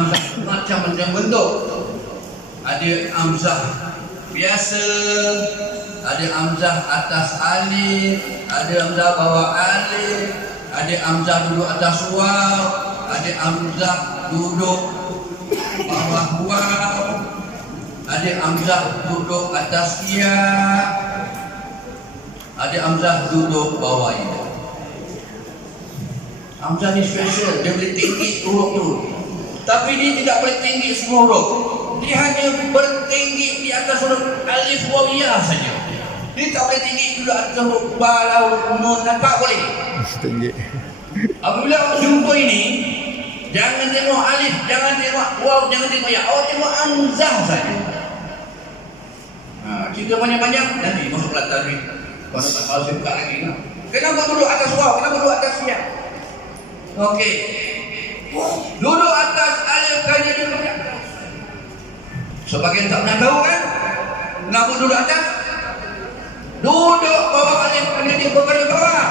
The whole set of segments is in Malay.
Hamzah macam-macam bentuk. Ada hamzah biasa, ada hamzah atas alif, ada hamzah bawah alif, ada hamzah duduk atas waw, ada hamzah duduk bawah waw, ada hamzah duduk atas ya, ada hamzah duduk bawah ya. Hamzah ni special, dia boleh tinggi huruf tu. Tapi dia tidak boleh tinggi semua huruf. Dia hanya bertinggi di atas huruf alif waw ya saja. Dia tak boleh tinggi duduk atas huruf ba lau nun, tak boleh. Tinggi. Apabila awak jumpa ini, jangan tengok alif, jangan tengok waw, jangan tengok ya. Awak tengok hamzah saja. Cerita banyak-banyak nanti masuk pelatih ni. Kalau tak mahu saya buka lagi. Kenapa duduk atas waw? Kenapa duduk atas ya? Okey. Duduk atas alif kerana dia banyak. Sebagian tak pernah tahu kan? Kenapa duduk atas? Duduk bawah alif kerana dia berada bawah.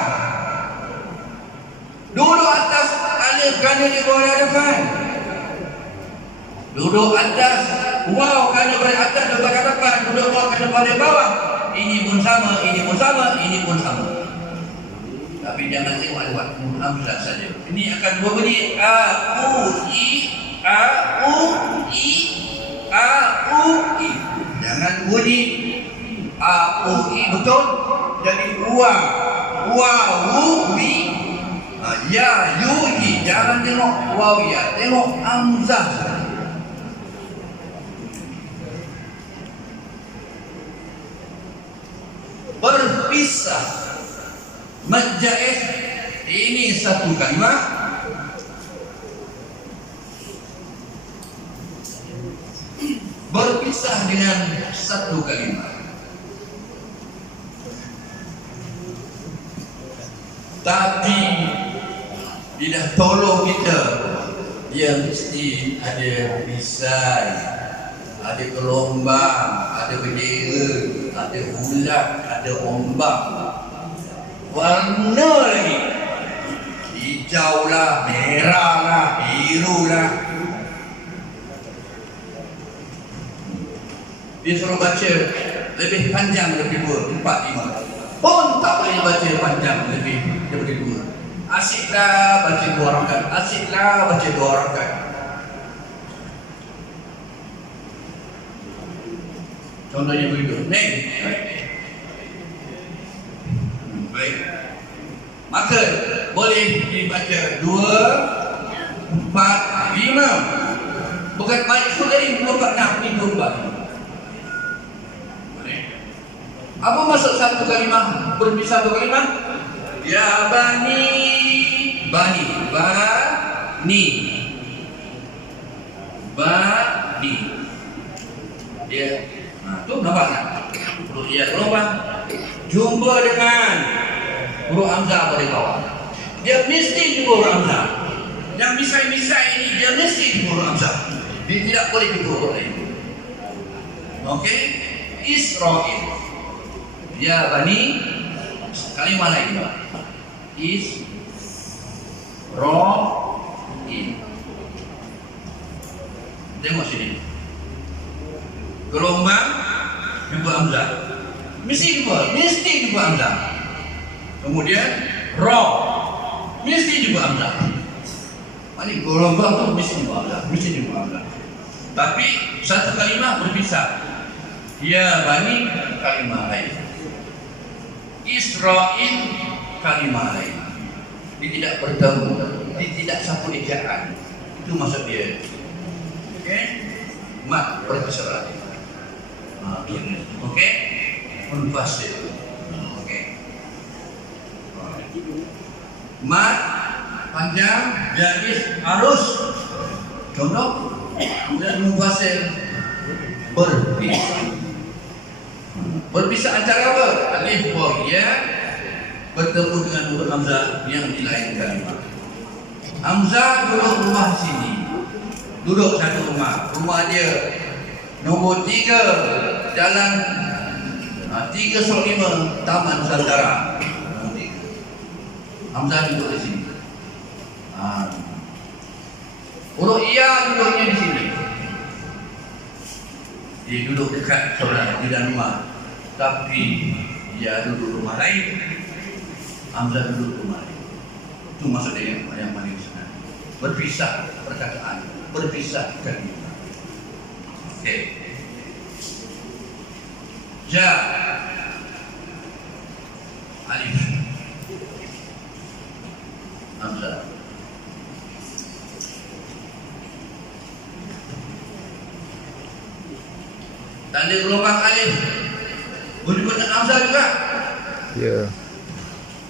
Duduk atas alif kerana dia berada depan. Duduk atas waw kerana berada atas dan berada depan. Duduk waw kerana berada bawah. Ini pun sama, ini pun sama, ini pun sama. Tapi jangan tengok lewat hamzah saja. Ini akan berbunyi a u i, a u i, a u i. Jangan bunyi a u i betul. Jadi wa, wa u i, ya yu i. Jangan tengok waw ya, tengok hamzah saja. Berpisah mad jaiz ini satu kalimah, berpisah dengan satu kalimah, tapi tidak tolong kita. Dia mesti ada pisah, ada gelombang, ada bendera, ada ulat, ada ombak. Warna lagi, hijau lah, merah lah, biru lah. Dia suruh baca lebih panjang daripada 2, 4, 5 pun tak boleh baca panjang lebih daripada 2. Asyiklah baca 2 rakaat, asyiklah baca 2 rakaat. Contohnya begitu. Baik. Maka boleh dibaca 2, 4, 5. Bukan baik itu dari 2, 4, 6, ini 2, 4. Apa maksud satu kalimah berpisah satu kalimah? Ya bani, bani, bani, bani. Dia, tu nampak tak? Ya, gelombang. Jumpa dengan huruf hamzah pada bawah. Dia mesti jumpa huruf hamzah. Yang misai-misai ini dia mesti jumpa huruf hamzah. Dia tidak boleh jumpa huruf lain. Okey? Israil. Ya bani, kalimah lain. Israil. Tengok sini. Gelombang jumpa hamzah. Mesti jumpa hamzah. Kemudian ra, mesti jumpa hamzah. Ini gelombang tu mesti jumpa hamzah. Tapi satu kalimah berpisah. Ya bani, kalimah lain. Israil, kalimah lain. Dia tidak bertemu, dia tidak satu ejaan. Itu maksud dia. Okey? Mat berpisah. Okey? Munfasil. Okey. Mat panjang, jaiz, harus. Contoh, dan munfasil berpisah. Berpisah antara apa? Alif waw ya bertemu dengan huruf hamzah yang di lain kalimah. Hamzah duduk rumah sini. Duduk satu rumah. Rumah dia nombor 3, jalan 3/5, Taman Nusantara. Hamzah duduk di sini. Huruf ya duduknya di sini. Dia duduk dekat saudara di dalam rumah. Tapi dia duduk rumah lain, Hamzah duduk rumah lain. Itu maksudnya yang paling senang. Berpisah perkataan, berpisah kalimat. Okey. Ja, alif, Hamzah. Tanda gelombang alif boleh guna Hamzah juga. Ya.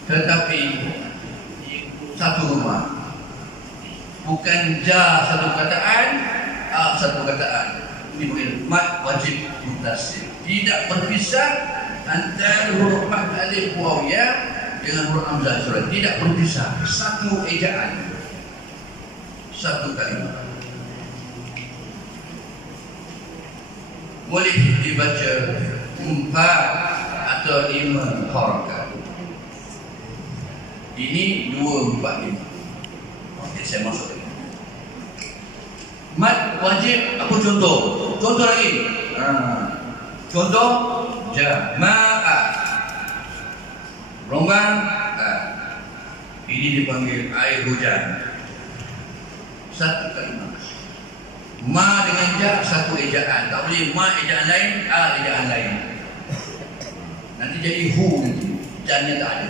Tetapi satu rumah, bukan ja satu kataan, satu kataan. Ini bukan mat wajib muttasil. Tidak berpisah antara huruf mat alif waw ya dengan huruf hamzah surat. Tidak berpisah. Satu ejaan, satu kalimat. Boleh dibaca 4 atau 5 harakat. Ini 2, 4, 5. Okey, saya masuk lagi. Mat wajib, apa contoh? Contoh lagi. Contoh jama'a. Rombang. Ini dipanggil air hujan. Satu kalimat. Ma dengan ja satu ejaan. Tak boleh ma ejaan lain, a ejaan lain. Nanti jadi hu nanti. Jannya tak ada.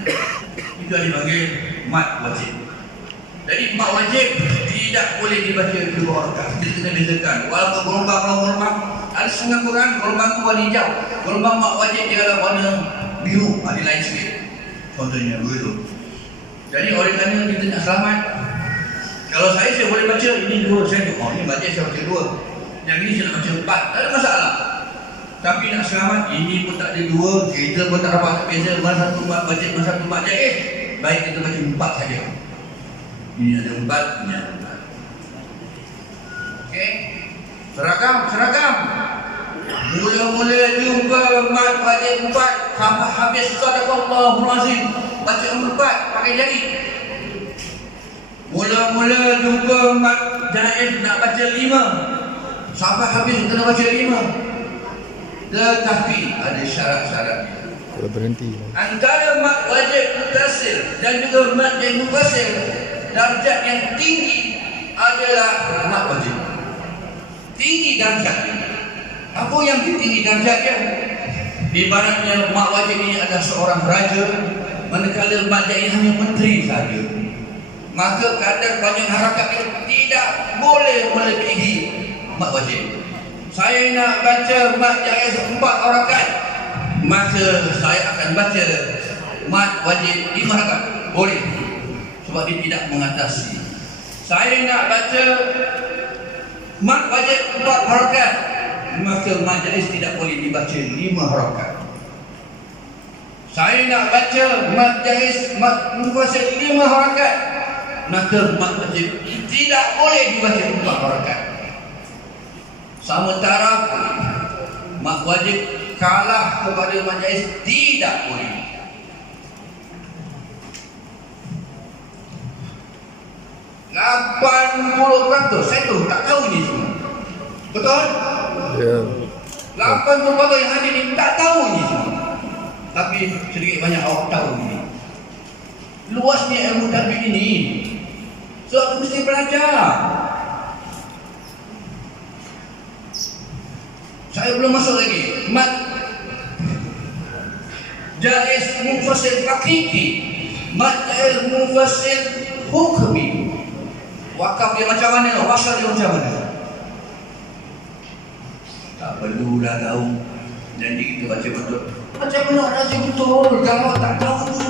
Itu yang dipanggil mat wajib. Jadi mat wajib tidak boleh dibaca dua harakat. Kita kena bezakan. Walaupun gelombang ada setengah Quran, gelombang tu warna hijau. Gelombang mat wajib dia adalah warna biru, ada lain sikit. Contohnya begitu. Jadi oleh kerana kita nak selamat, kalau saya boleh baca ini 2, saya tu, ini baca saya baca 2. Yang ini saya nak baca 4, tak ada masalah. Tapi nak selamat, ini pun tak ada 2, kita pun tak dapat beza mana satu mat wajib, mana satu mat jaiz. Baik kita baca 4 saja. Ini ada 4, ini ada 4. Okey. Seragam. Mula-mula jumpa mat wajib 4 sampai habis sadaqallahul azim. Baca 4 pakai jari. Mula-mula jumpa mat jaiz nak baca 5 sampai habis kena baca 5. Tetapi ada syarat-syaratnya. Kalau berhenti antara mat wajib muttasil dan juga mat yang muttasil, darjat yang tinggi adalah mat wajib. Tinggi darjatnya. Apa yang tinggi darjatnya? Ibaratnya mat wajib ini adalah seorang raja, manakala mat jaiz hanya menteri saja. Maka kadar panjang harakat itu tidak boleh melebihi mat wajib. Saya nak baca mat jaiz 4 harakat, maka saya akan baca mat wajib 5 harakat. Boleh. Sebab dia tidak mengatasi. Saya nak baca mat wajib 4 harakat, maka mat jaiz tidak boleh dibaca 5 harakat. Saya nak baca mat jaiz mat mufassal 5 harakat, maka mat wajib tidak boleh dibaca 4 harakat. Sementara mat wajib kalah kepada mat jaiz tidak boleh. %80 saya tu tak tahu ni semua. Betul? ya. 80% yang hadir ni tak tahu ni semua. Tapi sedikit banyak awak tahu ni. Luasnya ilmu tajwid ini. So mesti belajar. Saya belum masuk lagi. Mat jaiz mufassil hakiki, mat jaiz mufassil hukmi. Wakaf dia macam mana? Wasal dia macam mana? Tak perlulah tahu. Jadi kita baca betul. Macam mana rasa betul? Kalau tak tahu